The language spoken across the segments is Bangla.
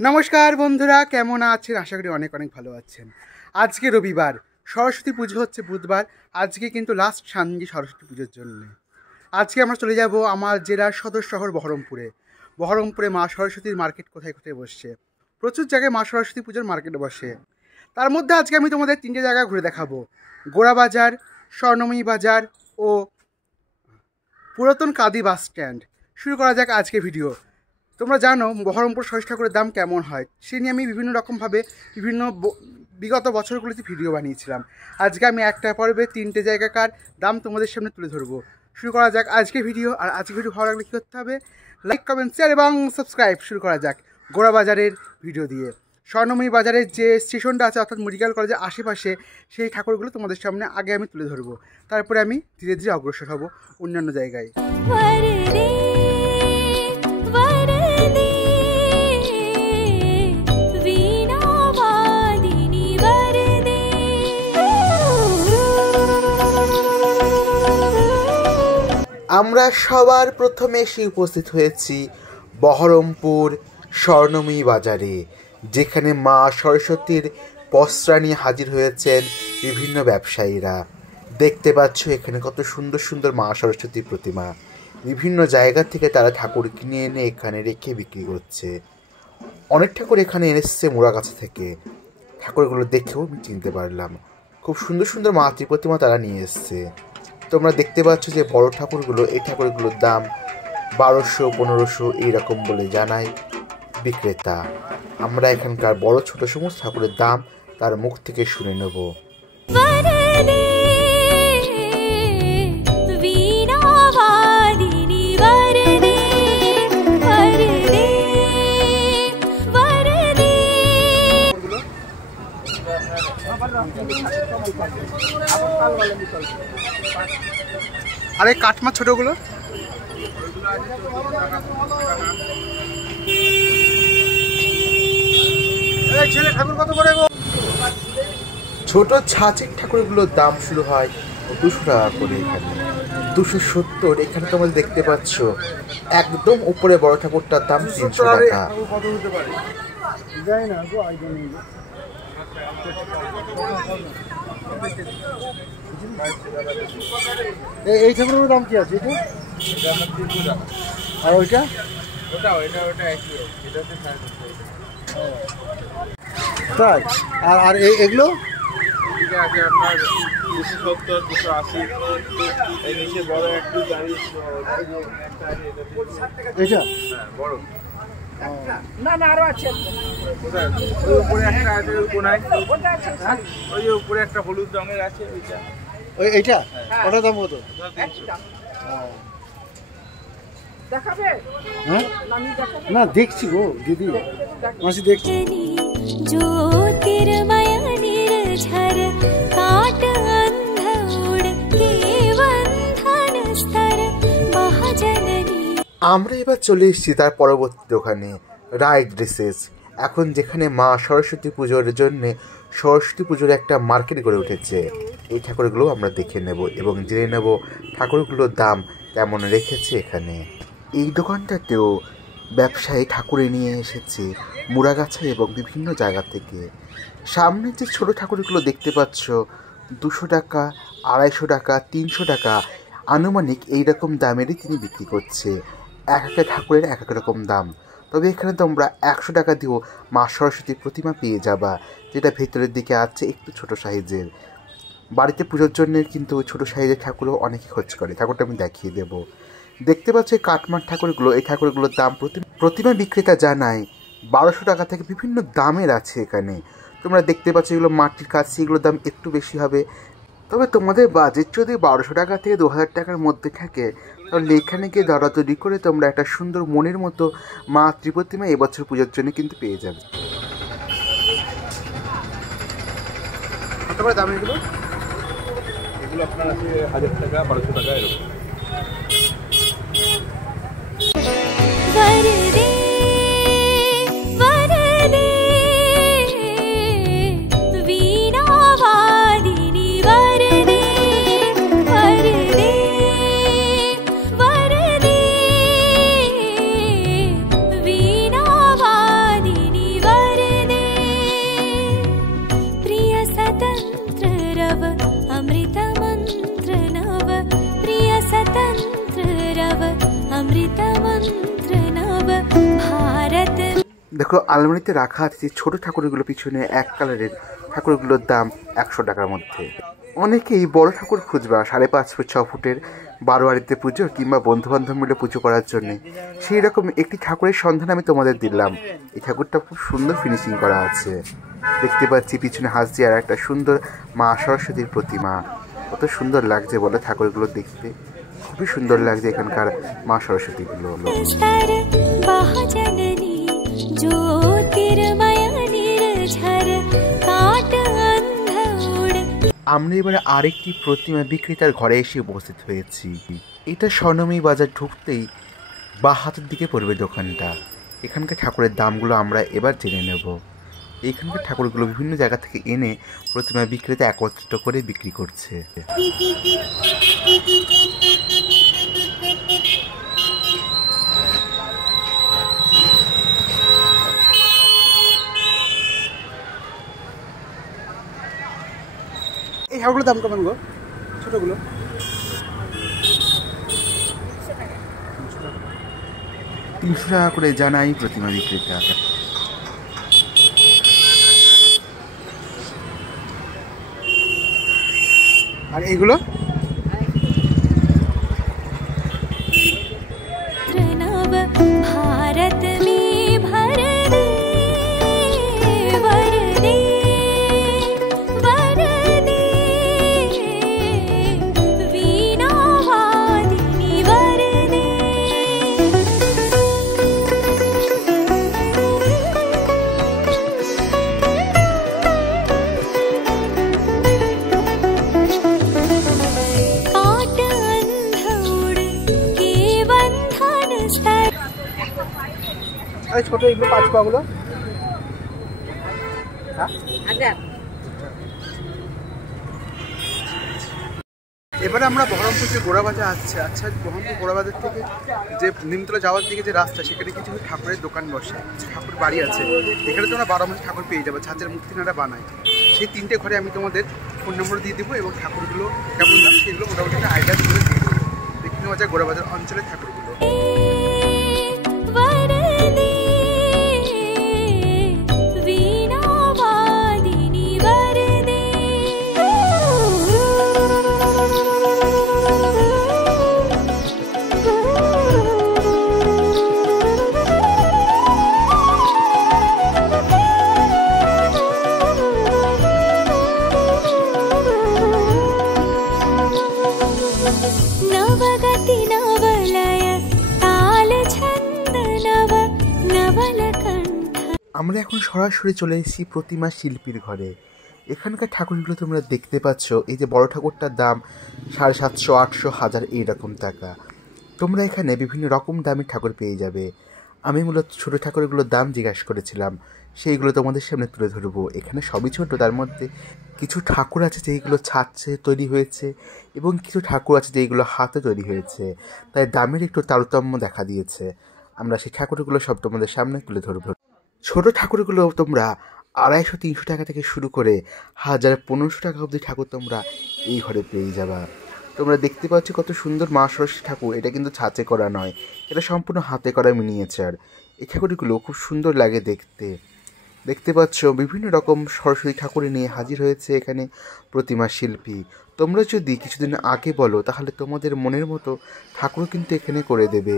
নমস্কার বন্ধুরা, কেমন আছেন? আশা করি অনেক অনেক ভালো আছেন। আজকে রবিবার, সরস্বতী পুজো হচ্ছে বুধবার। আজকে কিন্তু লাস্ট সানডে সরস্বতী পুজোর জন্য। আজকে আমরা চলে যাব আমার জেলার সদর শহর বহরমপুরে। বহরমপুরে মা সরস্বতীর মার্কেট কোথায় কোথায় বসছে। প্রচুর জায়গায় মা সরস্বতী পুজোর মার্কেট বসে। তার মধ্যে আজকে আমি তোমাদের 3টে জায়গা ঘুরে দেখাবো: গোড়াবাজার, স্বর্ণময়ী বাজার ও পুরাতন কাদি বাস স্ট্যান্ড। শুরু করা যাক আজকে ভিডিও। তোমরা জানো বহরমপুর সরস্বতী ঠাকুরের দাম কেমন হয়, সে নিয়ে আমি বিভিন্ন রকমভাবে বিগত বছরগুলিতে ভিডিও বানিয়েছিলাম। আজকে আমি একটা পর্বে 3টে জায়গাকার দাম তোমাদের সামনে তুলে ধরবো। শুরু করা যাক আজকে ভিডিও। আর আজকে ভিডিও ভালো লাগলে কী করতে হবে? লাইক, কমেন্ট, শেয়ার এবং সাবস্ক্রাইব। শুরু করা যাক গোড়াবাজারের ভিডিও দিয়ে। স্বর্ণময়ী বাজারের যে স্টেশনটা আছে, অর্থাৎ মেডিকেল কলেজের আশেপাশে, সেই ঠাকুরগুলো তোমাদের সামনে আগে আমি তুলে ধরবো। তারপরে আমি ধীরে ধীরে অগ্রসর হব অন্যান্য জায়গায়। আমরা সবার প্রথমে এসে উপস্থিত হয়েছি বহরমপুর স্বর্ণময়ী বাজারে, যেখানে মা সরস্বতীর পসরা নিয়ে হাজির হয়েছেন বিভিন্ন ব্যবসায়ীরা। দেখতে পাচ্ছ এখানে কত সুন্দর সুন্দর মা সরস্বতীর প্রতিমা। বিভিন্ন জায়গা থেকে তারা ঠাকুর কিনে এনে এখানে রেখে বিক্রি করছে। অনেক ঠাকুর এখানে এসছে মুড়াগাছা থেকে। ঠাকুরগুলো দেখেও আমি চিনতে পারলাম। খুব সুন্দর সুন্দর মাতৃ প্রতিমা তারা নিয়ে এসছে। তোমরা দেখতে পাচ্ছ যে বড় ঠাকুরগুলো, এই ঠাকুরগুলোর দাম 1200-1500 এইরকম বলে জানায় বিক্রেতা। আমরা এখানকার বড় ছোট সমস্ত ঠাকুরের দাম তার মুখ থেকে শুনে নেব। আরে কাঠমা ছোটগুলো ছোট ছাঁচের ঠাকুরগুলোর দাম শুরু হয় 200 টাকা করে। এখানে 270। এখানে তোমরা দেখতে পাচ্ছ একদম উপরে বড় ঠাকুরটার দাম 300 টাকা। এই ঠাকুরের দাম কি আছে? আর ওইটা তাই? আর এগুলো আছে আপনার 270, 280। এই নিচে বড় একটু দাঁড়ি এটা বড় না আরো আছে। ওই উপরে একটা আছে, ওই কোনায় ওই উপরে একটা হলুদ রঙের আছে, ওইটা। এইটা ওটার দাম কত? দেখাবে? হ্যাঁ না, দেখছি গো দিদি, মাসি দেখছি। আমরা এবার চলে এসেছি তার পরবর্তী দোকানে, রায় ড্রেসেস। এখন যেখানে মা সরস্বতী পুজোর জন্যে সরস্বতী পুজোর একটা মার্কেট গড়ে উঠেছে। এই ঠাকুরগুলো আমরা দেখে নেব এবং জেনে নেব ঠাকুরগুলোর দাম কেমন রেখেছে এখানে। এই দোকানটাতেও ব্যবসায়ী ঠাকুরে নিয়ে এসেছে মুড়াগাছা এবং বিভিন্ন জায়গা থেকে। সামনে যে ছোট ঠাকুরগুলো দেখতে পাচ্ছ 200 টাকা, 250 টাকা, 300 টাকা আনুমানিক এইরকম দামেরই তিনি বিক্রি করছে। এক একটা ঠাকুরের এক এক রকম দাম। তবে এখানে তোমরা 100 টাকা দিয়েও মা সরস্বতীর প্রতিমা পেয়ে যাবা, যেটা ভেতরের দিকে আছে একটু ছোট সাইজের। বাড়িতে পুজোর জন্য কিন্তু ওই ছোটো সাইজের ঠাকুরও অনেকে খোঁজ করে। ঠাকুরটা আমি দেখিয়ে দেব। দেখতে পাচ্ছ এই কাঠমার ঠাকুরগুলো, এই ঠাকুরগুলোর দাম প্রতিমা বিক্রেতা জানায় 1200 টাকা থেকে বিভিন্ন দামের আছে এখানে। তোমরা দেখতে পাচ্ছ এগুলো মাটির কাজ, এগুলোর দাম একটু বেশি হবে। তবে তোমাদের বাজেট যদি 1200 টাকা থেকে 2000 টাকার মধ্যে থাকে, তাহলে এখানে গিয়ে দরাদরি করে তোমরা একটা সুন্দর মনের মতো মা ত্রিপ্রতিমা এবছর পুজোর জন্য কিন্তু পেয়ে যাবে। কত করে দাম এগুলো? এগুলো আপনার আছে 1000 টাকা, 1200 টাকা এরকম। দেখো আলমারিতে রাখা আছে যে ছোট ঠাকুরগুলো, পিছনে এক কালারের ঠাকুরগুলোর দাম 100 টাকার মধ্যে। অনেকেই বড় ঠাকুর খুঁজবা 5.5 ফুট 6 ফুটের বারোয়ারিতে পুজো কিংবা বন্ধুবান্ধব মিলে পুজো করার জন্য। সেই রকম একটি ঠাকুরের সন্ধান আমি তোমাদের দিলাম। এই ঠাকুরটা খুব সুন্দর ফিনিশিং করা আছে। দেখতে পাচ্ছি পিছনে হাসি আর একটা সুন্দর মা সরস্বতীর প্রতিমা। কত সুন্দর লাগছে বলে ঠাকুরগুলো দেখতে, খুবই সুন্দর লাগছে এখানকার মা সরস্বতীগুলো। আমরা এবারে আরেকটি প্রতিমা বিক্রেতার ঘরে এসে উপস্থিত হয়েছি। এটা স্বর্ণময়ী বাজার ঢুকতেই বাঁ হাতের দিকে পড়বে দোকানটা। এখানকার ঠাকুরের দামগুলো আমরা এবার জেনে নেব। এখানকার ঠাকুরগুলো বিভিন্ন জায়গা থেকে এনে প্রতিমা বিক্রেতা একত্রিত করে বিক্রি করছে। এই ঠাকুরগুলোর দাম কেমন গো? ছোটগুলো 300 টাকা করে জানাই প্রতিমা বিক্রেতা। আর এইগুলো भारत में भर दे वर दे वर दे वीणा वादिनी वर दे। काट अंधौड़ के बंधन स्तर। আরে ছোট এগুলো 5 পাগুলো এবারে আমরা বহরমপুর যে গোড়াবাজার আছে। আচ্ছা, বহরমপুর গোড়াবাজার থেকে যে নিমতলা যাওয়ার দিকে যে রাস্তা, সেখানে কিছু ঠাকুরের দোকান বসে, ঠাকুর বাড়ি আছে। এখানে তোমরা 12 মাসে ঠাকুর পেয়ে যাবে, ছাঁচের মূর্তি নারা বানায়। সেই 3টে ঘরে আমি তোমাদের ফোন নম্বর দিয়ে দেবো এবং ঠাকুরগুলো কেমন দাম সেগুলো মোটামুটি একটা আইডিয়া করে দিয়ে দেবো। দেখতে নেওয়া যায় গোড়াবাজার অঞ্চলের ঠাকুরগুলো। नवगति नवलय ताल छंद नव नवल कंठ। আমরা এখন সরাসরি চলে এসেছি প্রতিমা শিল্পীর ঘরে। এখানকার ঠাকুরগুলো তোমরা দেখতে পাচ্ছ। এই যে বড় ঠাকুরটার দাম 750, 800, 1000 এইরকম টাকা। তোমরা এখানে বিভিন্ন রকম দামের ঠাকুর পেয়ে যাবে। আমি মূলত ছোটো ঠাকুরগুলোর দাম জিজ্ঞাসা করেছিলাম, সেইগুলো তোমাদের সামনে তুলে ধরবো। এখানে সবই ছোটো, তার মধ্যে কিছু ঠাকুর আছে যেগুলো ছাঁচে তৈরি হয়েছে এবং কিছু ঠাকুর আছে যেগুলো হাতে তৈরি হয়েছে, তাই দামের একটু তারতম্য দেখা দিয়েছে। আমরা সেই ঠাকুরগুলো সব তোমাদের সামনে তুলে ধরবো। ছোটো ঠাকুরগুলো তোমরা 250-300 টাকা থেকে শুরু করে 1000-1500 টাকা অবধি ঠাকুর তোমরা এই ঘরে পেয়ে যাবা। তোমরা দেখতে পাচ্ছ কত সুন্দর মা সরস্বতী ঠাকুর। এটা কিন্তু ছাঁচে করা নয়, এটা সম্পূর্ণ হাতে করা মিনিয়েচার। এই ঠাকুরগুলো খুব সুন্দর লাগে দেখতে। দেখতে পাচ্ছ বিভিন্ন রকম সরস্বতী ঠাকুর নিয়ে হাজির হয়েছে এখানে প্রতিমা শিল্পী। তোমরা যদি কিছুদিন আগে বলো তাহলে তোমাদের মনের মতো ঠাকুর কিন্তু এখানে করে দেবে।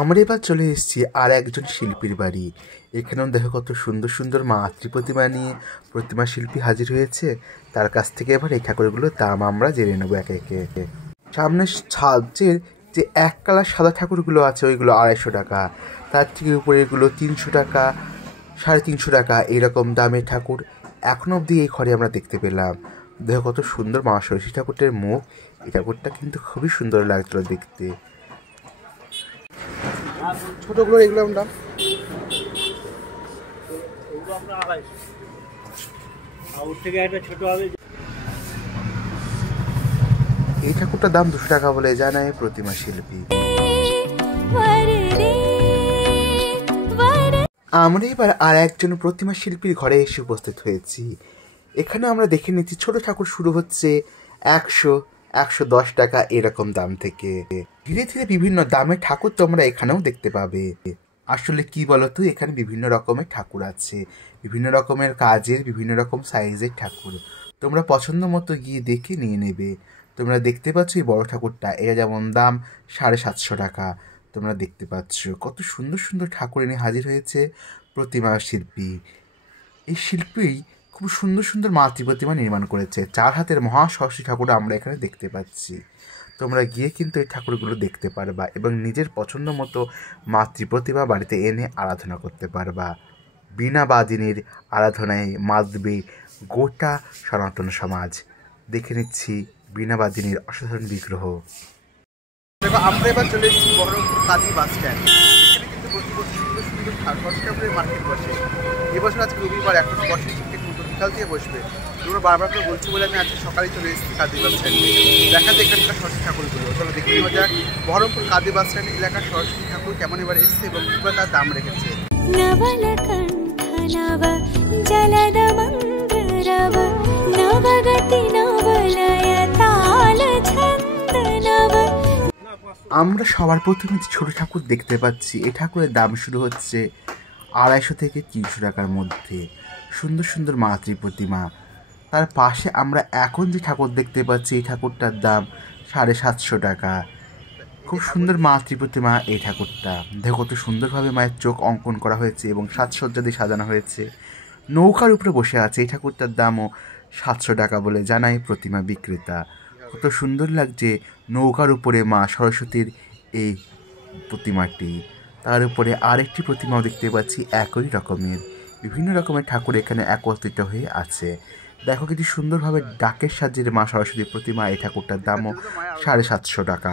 আমরা এবার চলে এসেছি আর একজন শিল্পীর বাড়ি। এখানেও দেখো কত সুন্দর সুন্দর মাতৃ প্রতিমা নিয়ে প্রতিমা শিল্পী হাজির হয়েছে। তার কাছ থেকে এবার এই ঠাকুরগুলোর দাম আমরা জেনে নেবো একে একে। সামনে ছাঁচের যে এক কালার সাদা ঠাকুরগুলো আছে ওইগুলো 250 টাকা, তার থেকে উপরে এগুলো 300 টাকা, 350 টাকা এইরকম দামের ঠাকুর এখনও অবধি এই ঘরে আমরা দেখতে পেলাম। দেখো কত সুন্দর মা সরস্বতী ঠাকুরটার মুখ। এই ঠাকুরটা কিন্তু খুবই সুন্দর লাগছিল দেখতে। ছোটগুলো এগুলো দাম এই ঠাকুরটার দাম 200 টাকা বলে জানায় প্রতিমা শিল্পী। আমরা এবার আর একজন প্রতিমা শিল্পীর ঘরে এসে উপস্থিত হয়েছি। এখানে আমরা দেখে নিচ্ছি ছোট ঠাকুর শুরু হচ্ছে 100-110 টাকা এরকম দাম থেকে। ধীরে ধীরে বিভিন্ন দামের ঠাকুর তোমরা এখানেও দেখতে পাবে। আসলে কি বলতো, এখানে বিভিন্ন রকমের ঠাকুর আছে, বিভিন্ন রকমের কাজের, বিভিন্ন রকম সাইজের ঠাকুর। তোমরা পছন্দ মতো গিয়ে দেখে নিয়ে নেবে। তোমরা দেখতে পাচ্ছ এই বড় ঠাকুরটা, এটা যেমন দাম 750 টাকা। তোমরা দেখতে পাচ্ছ কত সুন্দর সুন্দর ঠাকুর এনে হাজির হয়েছে প্রতিমা শিল্পী। এই শিল্পী খুব সুন্দর সুন্দর মাতৃ প্রতিমা নির্মাণ করেছে। 4 হাতের মহা সরস্বতী ঠাকুর আমরা এখানে দেখতে পাচ্ছি। তোমরা গিয়ে কিন্তু এই ঠাকুরগুলো দেখতে পারবা এবং নিজের পছন্দ মতো মাতৃ প্রতিমা বাড়িতে এনে আরাধনা করতে পারবা। বিনা বাদিনীর আরাধনায় মাতবে গোটা সনাতন সমাজ। দেখে নিচ্ছি বিনা বাদিনীর অসাধারণ বিগ্রহ। দেখো আমরা এবার চলে এসেছি বহরমপুর কাঁদি বাস স্ট্যান্ড। এখানে কিন্তু প্রতি বছর সুন্দর সুন্দর ঠাকুরের মার্কেট বসে। এবছর আজকে রবিবার, এখন বসে ঠিক বিকাল থেকে বসবে। তোমরা বারবার করে বলছো বলে আমি আজকে সকালে চলে এসেছি কাঁদি বাস স্ট্যান্ডে। দেখাতে এখানকার সরস্বতী ঠাকুরগুলো। চলো দেখে নেওয়া যাক বহরমপুর কাঁদি বাস স্ট্যান্ড এলাকার সরস্বতী ঠাকুর কেমন এবার এসছে এবং কীভাবে তার দাম রেখেছে। नवलकण्ठ नव जलदमन्त्र रव नवगति नवलय ताल छन्द नव। আমরা সবার প্রথমে ছোট ঠাকুর দেখতে পাচ্ছি। এই ঠাকুরের দাম শুরু হচ্ছে 250 থেকে 300 টাকার মধ্যে। সুন্দর সুন্দর মাতৃ প্রতিমা। তার পাশে আমরা এখন যে ঠাকুর দেখতে পাচ্ছি এই ঠাকুরটার দাম 750 টাকা। খুব সুন্দর মাতৃ প্রতিমা এই ঠাকুরটা। দেখো কত সুন্দরভাবে মায়ের চোখ অঙ্কন করা হয়েছে এবং সাজসজ্জা দিয়ে সাজানো হয়েছে। নৌকার উপরে বসে আছে। এই ঠাকুরটার দামও 700 টাকা বলে জানায় প্রতিমা বিক্রেতা। কত সুন্দর লাগছে নৌকার উপরে মা সরস্বতীর এই প্রতিমাটি। তার উপরে আরেকটি প্রতিমাও দেখতে পাচ্ছি একই রকমের। বিভিন্ন রকমের ঠাকুর এখানে একত্রিত হয়ে আছে। দেখো কি সুন্দরভাবে ডাকের সাজের মা সরস্বতীর প্রতিমা। এই ঠাকুরটার দামও 750 টাকা।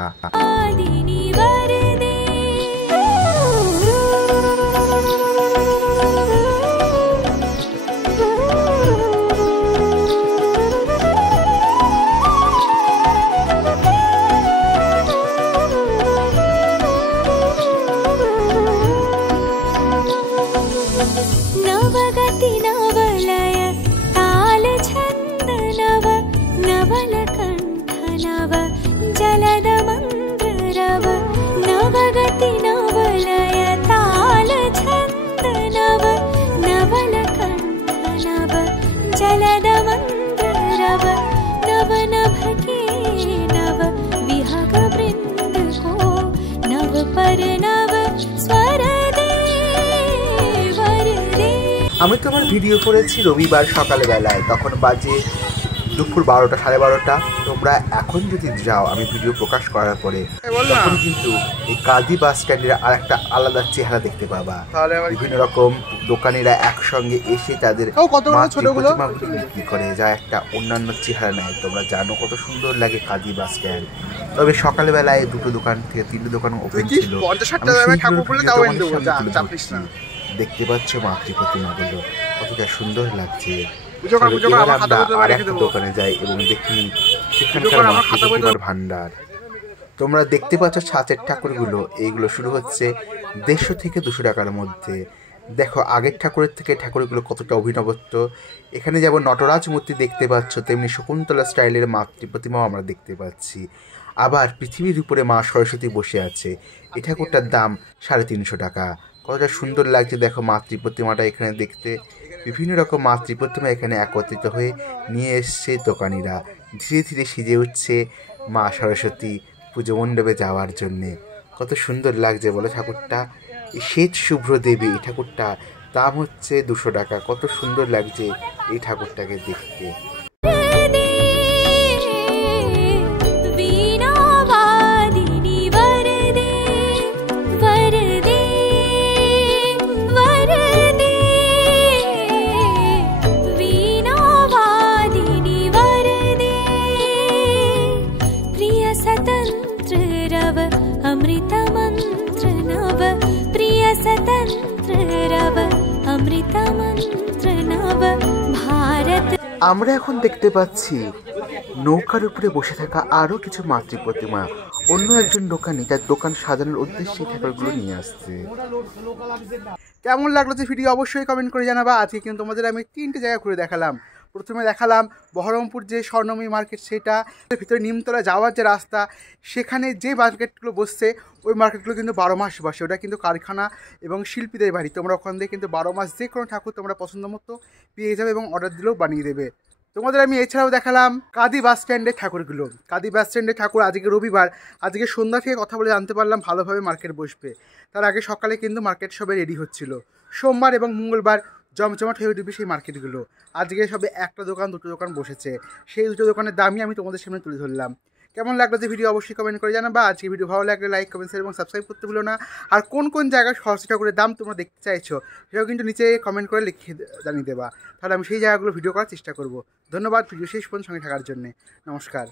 आदिनी वरदे नवगति नवलय ताल छन्द नव नवलकण्ठ नव जलदमन्त्र रव नवगति नवलय ताल छन्द नव नवलकण्ठ नव जलदमन्त्र रव नव नभके नव विहग वृन्द को नव पर नव स्वर दे वरदे। আমি তোমার ভিডিও করেছি রবিবার সকালবেলায়, তখন বাজে দুপুর 12টা 12:30। তোমরা এখন যদি যাও আমি ভিডিও প্রকাশ করার পরে, তখন কিন্তু এই কাঁদি বাস স্ট্যান্ডের আর একটা আলাদা চেহারা দেখতে পাবা। বিভিন্ন রকম দোকানিরা একসঙ্গে এসে তাদের প্রতিমাগুলি বিক্রি করে, যা একটা অন্যান্য চেহারা নেয়। তোমরা জানো কত সুন্দর লাগে কাঁদি বাস স্ট্যান্ড। তবে সকালবেলায় 2টো দোকান থেকে 3টে দোকান ওপেন ছিল। দেখতে পাচ্ছ মাতৃ প্রতিমাগুলো কতটা সুন্দর লাগছে। দোকানে যাই এবং দেখি সেখানকার মাতৃ প্রতিমার ভান্ডার। তোমরা দেখতে পাচ্ছ ছাঁচের ঠাকুরগুলো। এইগুলো শুরু হচ্ছে 150 থেকে 200 টাকার মধ্যে। দেখো আগের ঠাকুরের থেকে ঠাকুরগুলো কতটা অভিনবত্ব। এখানে যেমন নটরাজ মূর্তি দেখতে পাচ্ছ, তেমনি শকুন্তলা স্টাইলের মাতৃ প্রতিমাও আমরা দেখতে পাচ্ছি। আবার পৃথিবীর উপরে মা সরস্বতী বসে আছে। এই ঠাকুরটার দাম 350 টাকা। কতটা সুন্দর লাগছে দেখো মাতৃ প্রতিমাটা এখানে দেখতে। বিভিন্ন রকম মাতৃ প্রতিমা এখানে একত্রিত হয়ে নিয়ে এসছে দোকানিরা। ধীরে ধীরে সেজে উঠছে মা সরস্বতী পুজো মণ্ডপে যাওয়ার জন্যে। কত সুন্দর লাগছে বলো ঠাকুরটা। এই শ্বেত শুভ্র দেবী এই ঠাকুরটা দাম হচ্ছে 200 টাকা। কত সুন্দর লাগছে এই ঠাকুরটাকে দেখতে। अमृत मंत्र नव प्रिय स्वतंत्र रव अमृत मंत्र नव भारत। আমরা এখন দেখতে পাচ্ছি নৌকার উপরে বসে থাকা আরো কিছু মাতৃ প্রতিমা। অন্য একজন দোকানি তার দোকান সাজানোর উদ্দেশ্যে এই ঠাকুরগুলো নিয়ে আসছে। কেমন লাগলো যে ভিডিও অবশ্যই কমেন্ট করে জানাবা। আজকে কিন্তু তোমাদের আমি 3টে জায়গা ঘুরে দেখালাম। প্রথমে দেখালাম বহরমপুর যে স্বর্ণময়ী মার্কেট, সেটা ভিতরে নিমতলা যাওয়ার যে রাস্তা, সেখানে যে মার্কেটগুলো বসছে ওই মার্কেটগুলো কিন্তু 12 মাস বসে। ওটা কিন্তু কারখানা এবং শিল্পীদের বাড়ি। তোমরা ওখান থেকে কিন্তু 12 মাস যে কোনো ঠাকুর তোমরা পছন্দ মতো পেয়ে যাবে এবং অর্ডার দিলেও বানিয়ে দেবে। তোমাদের আমি এছাড়াও দেখালাম কাদি বাস স্ট্যান্ডের ঠাকুরগুলো। কাদি বাস স্ট্যান্ডের ঠাকুর আজকে রবিবার, আজকে সন্ধ্যা থেকে কথা বলে জানতে পারলাম ভালোভাবে মার্কেট বসবে। তার আগে সকালে কিন্তু মার্কেট সবে রেডি হচ্ছিল। সোমবার এবং মঙ্গলবার জমজমাট হয়ে উঠবে সেই মার্কেটগুলো। আজকে সবে একটা দোকান দুটো দোকান বসেছে, সেই দুটো দোকানের দামই আমি তোমাদের সামনে তুলে ধরলাম। কেমন লাগলো যে ভিডিও অবশ্যই কমেন্ট করে জানাবা। আজকে ভিডিও ভালো লাগলে লাইক, কমেন্ট, শেয়ার এবং সাবস্ক্রাইব করতে ভুলো না। আর কোন কোন জায়গায় সরস্বতী ঠাকুরের দাম তোমরা দেখতে চাইছো সেটাও কিন্তু নিচে কমেন্ট করে লিখে জানিয়ে দেবা, তাহলে আমি সেই জায়গাগুলো ভিডিও করার চেষ্টা করব। ধন্যবাদ ভিডিও শেষ পর্যন্ত সঙ্গে থাকার জন্যে। নমস্কার।